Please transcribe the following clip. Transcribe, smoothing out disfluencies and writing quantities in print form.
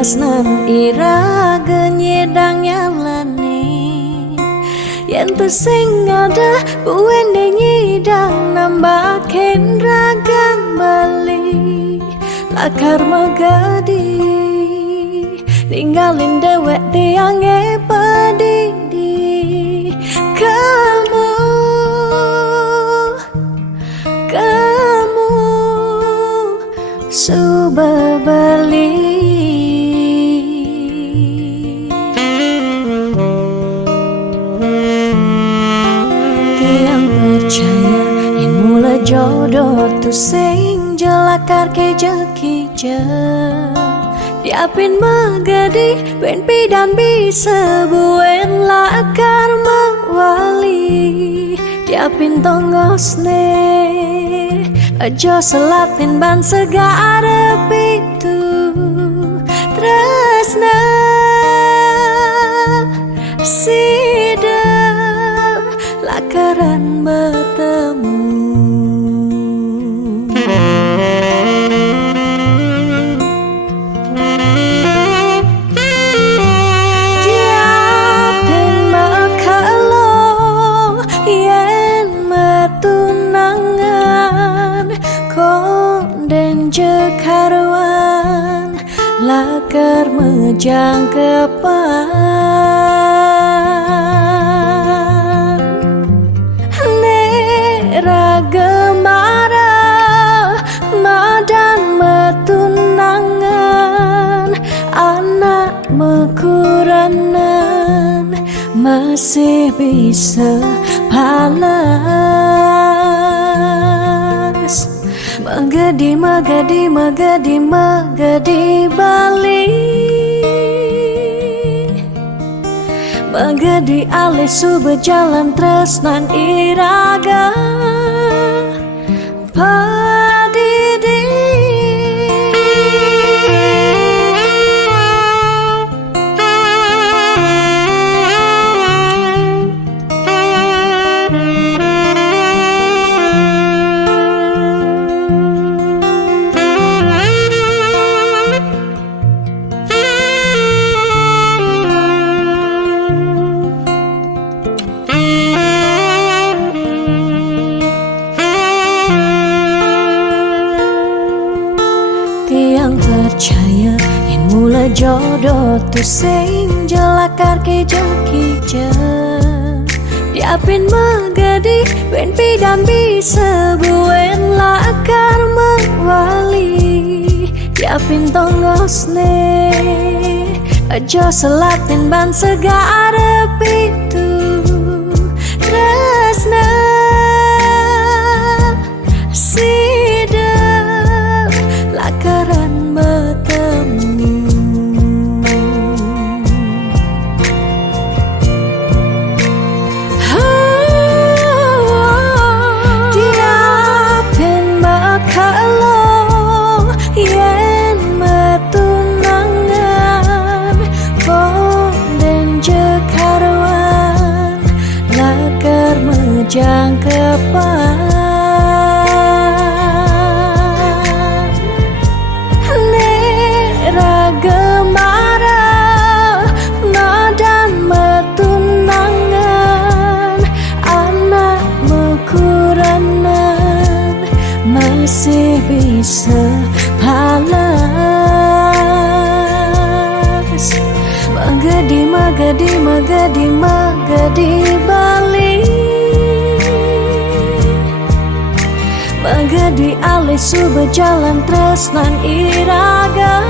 tresnan iraga nyedang nyalani yen tu sing ada buwene nyidang nambahin ragan bali lakar magadi ninggalin dewek tiange padidi kamu suba bali tiang percaya yang mula jodoh tu sing jelakar ke jekija diapin magadi ben pidan bisa buen lakar mawali diapin tonggosne aja selatin ban segara pitu tresna sidang lakaran bertemu diapin makalo yen metunangan konden jekarwan lakar mejang kepan nera gemara madan metunangan anak mekuranan masih bisa palas magadi magadi magadi magadi bali magadi alis suba jalan tresnan iraga padidi tiang percaya yang mula jodoh tu sing jelakar ke jekija diapin magadi ben pidan bisa buen lakar mawali diapin tonggosne aja selatin ban segara pitu tresna sidang lakaran bertemu diapin makalo yen metunangan konden jekarwan lakar mejang kepan gemara madan metunangan anak mekuranan masih bisa palas magadi magadi magadi magadi bali magadi alis suba jalan tresnan iraga